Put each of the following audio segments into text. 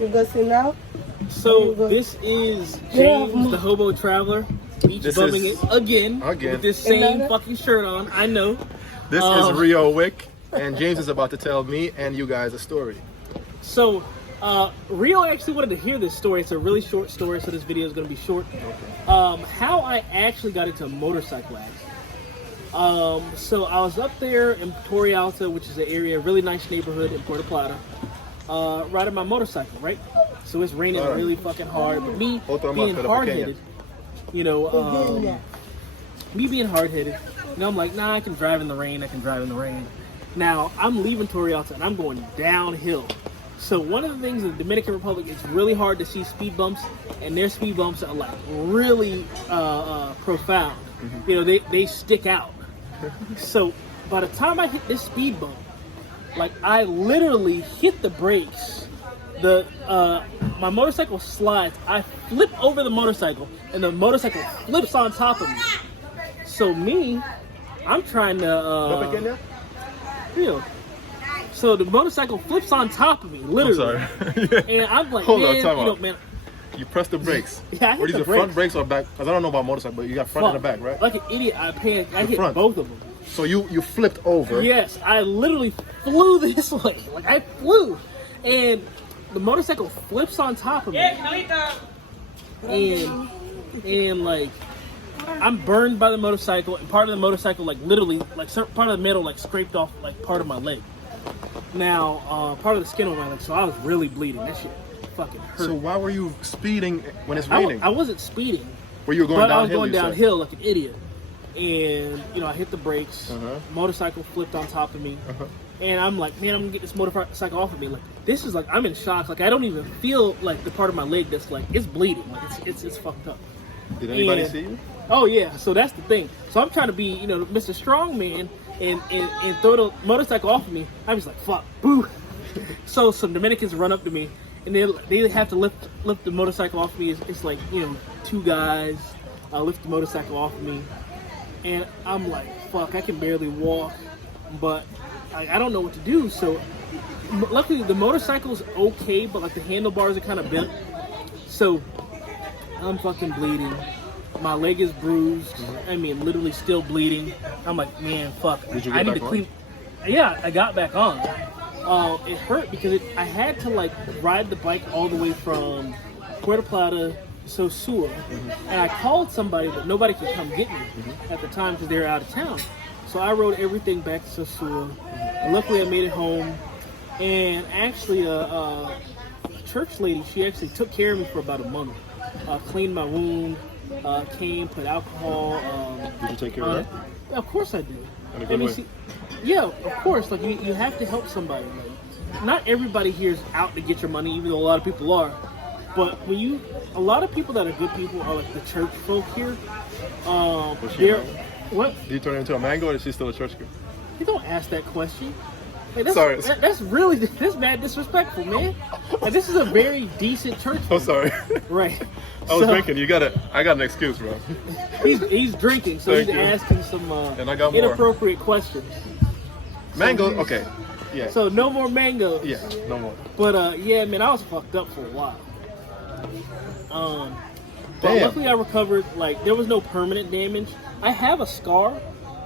You go see now? So this is James, the hobo traveler, beach bumming it again with this same fucking shirt on. I know. This is Rio Wick, and James is about to tell me and you guys a story. So Rio actually wanted to hear this story. It's a really short story, so this video is going to be short. How I actually got into a motorcycle accident. So I was up there in Torre Alta, which is an area, a really nice neighborhood in Puerto Plata, riding my motorcycle, right? So it's raining really fucking hard, but me being hard-headed, you know, me being hard-headed, you know, I'm like, nah, I can drive in the rain, Now, I'm leaving Torre Alta and I'm going downhill. So one of the things in the Dominican Republic, it's really hard to see speed bumps, and their speed bumps are like really profound. You know, they stick out. So by the time I hit this speed bump, like I literally hit the brakes. My motorcycle slides. I flip over the motorcycle, and the motorcycle flips on top of me. So I'm trying to, so the motorcycle flips on top of me, literally. I'm sorry. And I'm like, Hold man, on, man. You press the brakes. Yeah, I hit Or these the are front brakes or back? Because I don't know about motorcycle, but you got front and the back, right? Like an idiot, I hit front. both of them. So you flipped over. Yes, I literally flew this way. Like I flew, and the motorcycle flips on top of me. And like I'm burned by the motorcycle, and part of the motorcycle, like literally, like part of the metal, like scraped off like part of my leg. Now, part of the skin on my leg, so I was really bleeding. That shit fucking hurt. So why were you speeding when it's raining? I wasn't speeding. Were you going downhill? I was going downhill like an idiot. And, you know, I hit the brakes. Motorcycle flipped on top of me. And I'm like, man, I'm gonna get this motorcycle off of me. Like, this is like, I'm in shock. Like, I don't even feel like the part of my leg that's like, it's bleeding. Like, it's fucked up. Did anybody see you? Oh, yeah. So that's the thing. So I'm trying to be, you know, Mr. Strongman and throw the motorcycle off of me. I'm just like, fuck, boo. So some Dominicans run up to me, and they have to lift the motorcycle off of me. It's like, you know, two guys lift the motorcycle off of me. And I'm like, fuck, I can barely walk, but I don't know what to do. So luckily the motorcycle's okay, but like the handlebars are kind of bent. So I'm fucking bleeding. My leg is bruised. I mean, literally still bleeding. I'm like, man, fuck. Did you get back on? Yeah, I got back on. It hurt because I had to like ride the bike all the way from Puerto Plata Sosua, and I called somebody, but nobody could come get me at the time because they were out of town. So I rode everything back to Sosua. And luckily, I made it home. And actually, a church lady, she actually took care of me for about a month. Cleaned my wound, came, put alcohol. Did you take care of her? Yeah, of course I did. In a good way? Yeah, of course. Like you have to help somebody. Like, not everybody here is out to get your money, even though a lot of people are. But a lot of people that are good people are like the church folk here. What? Did you turn her into a mango, or is she still a church girl? You don't ask that question. Like, that's mad disrespectful, man. Like, this is a very decent church. Oh, sorry. Right. I was drinking. I got an excuse, bro. He's drinking, so he's asking some and I got inappropriate questions. Mango, okay. Yeah. So no more mangoes. Yeah, no more. But yeah, man, I was fucked up for a while. But luckily I recovered. Like, there was no permanent damage. I have a scar,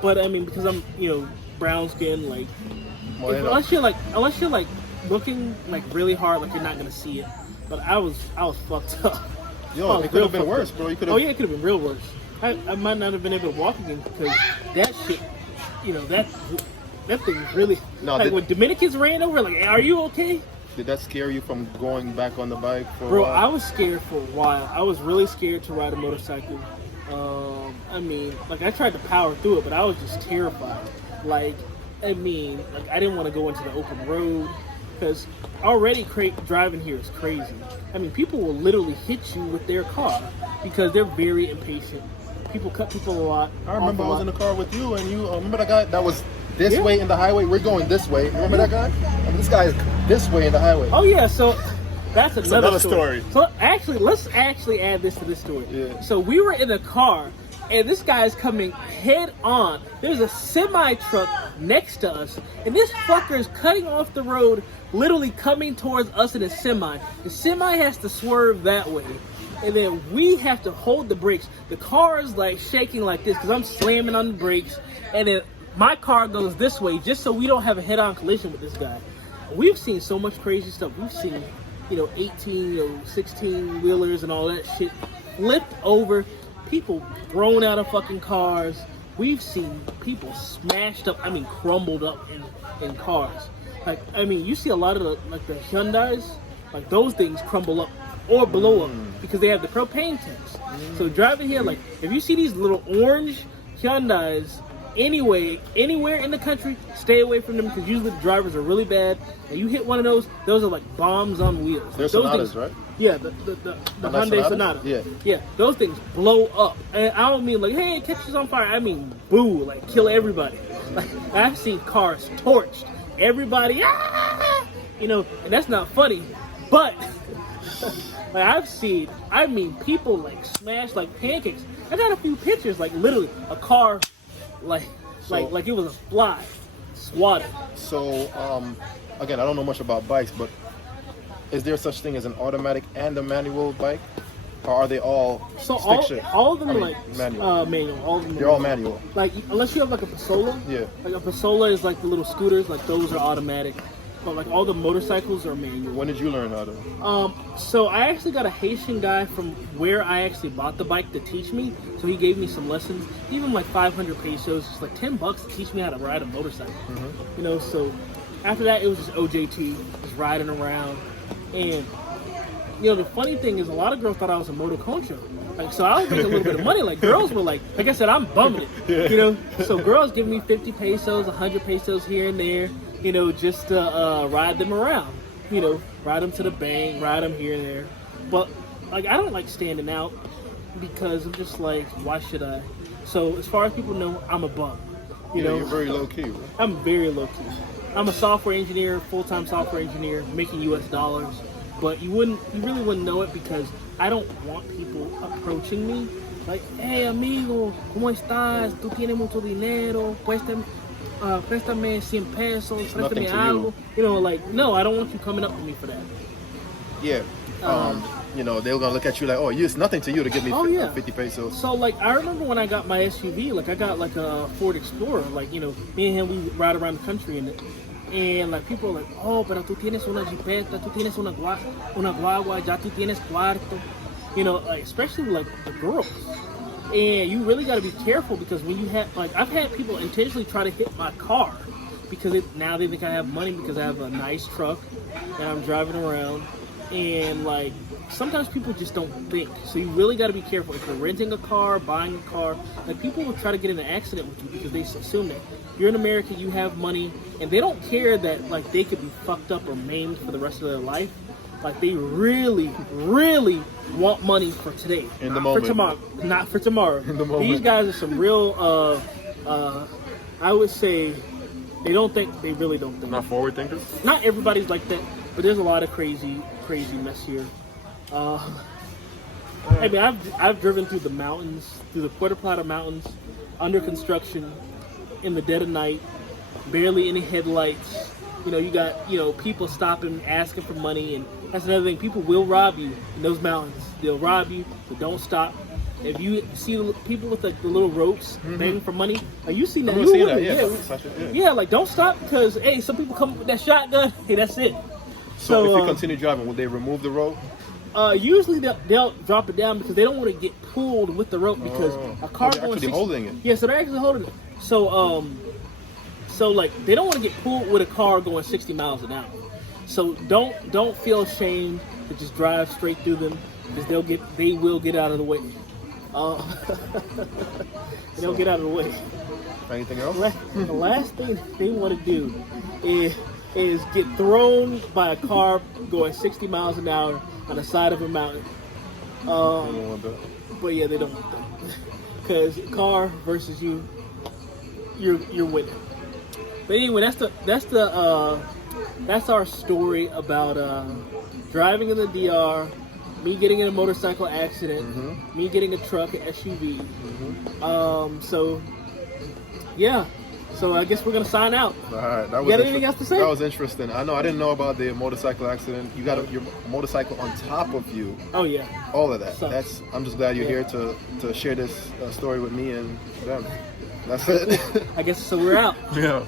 but I mean, because I'm, you know, brown skin, like, unless you're like looking like really hard, like you're not gonna see it. But I was fucked up. Yo, it could have been worse, bro. Oh yeah, it could have been real worse. I might not have been able to walk again because that shit, you know, that thing really. When Dominicans ran over, like, hey, are you okay? Did that scare you from going back on the bike for a while? Bro, I was scared for a while. I was really scared to ride a motorcycle. I mean, like, I tried to power through it, but I was just terrified. Like, I mean, like, I didn't want to go into the open road because already driving here is crazy. I mean, people will literally hit you with their car because they're very impatient. People cut people a lot. I remember I was in the car with you, and you remember that guy that was this way in the highway? We're going this way. You remember that guy? I mean, this guy is this way in the highway. Oh, yeah, so that's another story. So actually, let's actually add this to this story. Yeah. So we were in a car, and this guy is coming head on. There's a semi truck next to us, and this fucker is cutting off the road, literally coming towards us in a semi. The semi has to swerve that way, and then we have to hold the brakes. The car is like shaking like this because I'm slamming on the brakes, and then my car goes this way just so we don't have a head-on collision with this guy. We've seen so much crazy stuff. We've seen, 18, 16 wheelers and all that shit flipped over, people thrown out of fucking cars. We've seen people smashed up, crumbled up in cars. Like, you see a lot of the Hyundais, like those things crumble up or blow up because they have the propane tanks. So driving here, like, if you see these little orange Hyundais anywhere in the country, stay away from them because usually the drivers are really bad. And you hit one of those are like bombs on wheels. They're those Sonatas, things, right? Yeah, the Hyundai Sonata. Yeah, those things blow up. And I don't mean like, hey, it catches on fire. I mean, boo, like kill everybody. Like, I've seen cars torched. Everybody, and that's not funny. But like I've seen, people like smashed like pancakes. I got a few pictures, like literally a car, like it was a fly, swatted. So, again, I don't know much about bikes, but is there such thing as an automatic and a manual bike, or are they all stick shift? All of them are manual. manual. All of them. They're all manual. Like unless you have like a Pasola. Yeah. Like a Pasola is like the little scooters, like those are automatic. But like all the motorcycles are manual. When did you learn how to? So I actually got a Haitian guy from where I actually bought the bike to teach me. So he gave me some lessons, even like 500 pesos, just like $10 to teach me how to ride a motorcycle. So after that it was just OJT, just riding around. And the funny thing is a lot of girls thought I was a Moto Concho. Like, so I was making a little bit of money. Like girls were like I said, I'm bumming it. So girls giving me 50 pesos, 100 pesos here and there. Just to ride them around, ride them to the bank, ride them here and there. But, like, I don't like standing out because I'm just like, why should I? So, as far as people know, I'm a bum. You're very low-key. Right? I'm very low-key. I'm a software engineer, full-time software engineer, making US dollars. But you really wouldn't know it because I don't want people approaching me like, hey, amigo, ¿cómo estás? ¿Tú tienes mucho dinero? Préstame 100 pesos, préstame algo. No, I don't want you coming up to me for that. Yeah. They're gonna look at you like, oh, it's nothing to you to give me 50 pesos. So like, I remember when I got my SUV, like I got like a Ford Explorer, like me and him, we ride around the country in it, and like people are like, oh, pero tú tienes una jipeta, tú tienes una guagua, ya tú tienes cuarto, like, especially like the girls. And you really got to be careful because when you have, like, I've had people intentionally try to hit my car because now they think I have money because I have a nice truck and I'm driving around. And, like, sometimes people just don't think. So you really got to be careful. If you're renting a car, buying a car, like, people will try to get in an accident with you because they assume that you're in America, you have money, and they don't care that, like, they could be fucked up or maimed for the rest of their life. Like, they really, really want money for today. In the moment. For tomorrow. Not for tomorrow. In the moment. These guys are some real, I would say, they really don't think. Not forward thinkers? Not everybody's like that, but there's a lot of crazy mess here. I've driven through the mountains, through the Puerto Plata mountains, under construction, in the dead of night, barely any headlights. You got, people stopping, asking for money, and that's another thing. People will rob you in those mountains. They'll rob you, but don't stop. If you see people with like the little ropes begging for money, like you seen that? Yeah, like don't stop because hey, some people come with that shotgun. Hey, that's it. So if you continue driving, will they remove the rope? Usually they'll drop it down because they don't want to get pulled with the rope because a car they're actually holding it. Yeah, so they're actually holding it. So like they don't want to get pulled with a car going 60 miles an hour. So don't feel ashamed to just drive straight through them because they will get out of the way. They'll get out of the way. Anything else? The last thing they want to do is get thrown by a car going 60 miles an hour on the side of a mountain. They don't want that. But yeah, they don't want that because car versus you're winning. But anyway, that's our story about driving in the DR, me getting in a motorcycle accident, Mm-hmm. me getting a truck, an SUV. So yeah. So I guess we're gonna sign out. All right, that You was got anything else to say? That was interesting. I know I didn't know about the motorcycle accident. You got your motorcycle on top of you. Oh yeah. All of that. Sucks. I'm just glad you're here to share this story with me and them. That's it. I guess so. We're out. Yeah.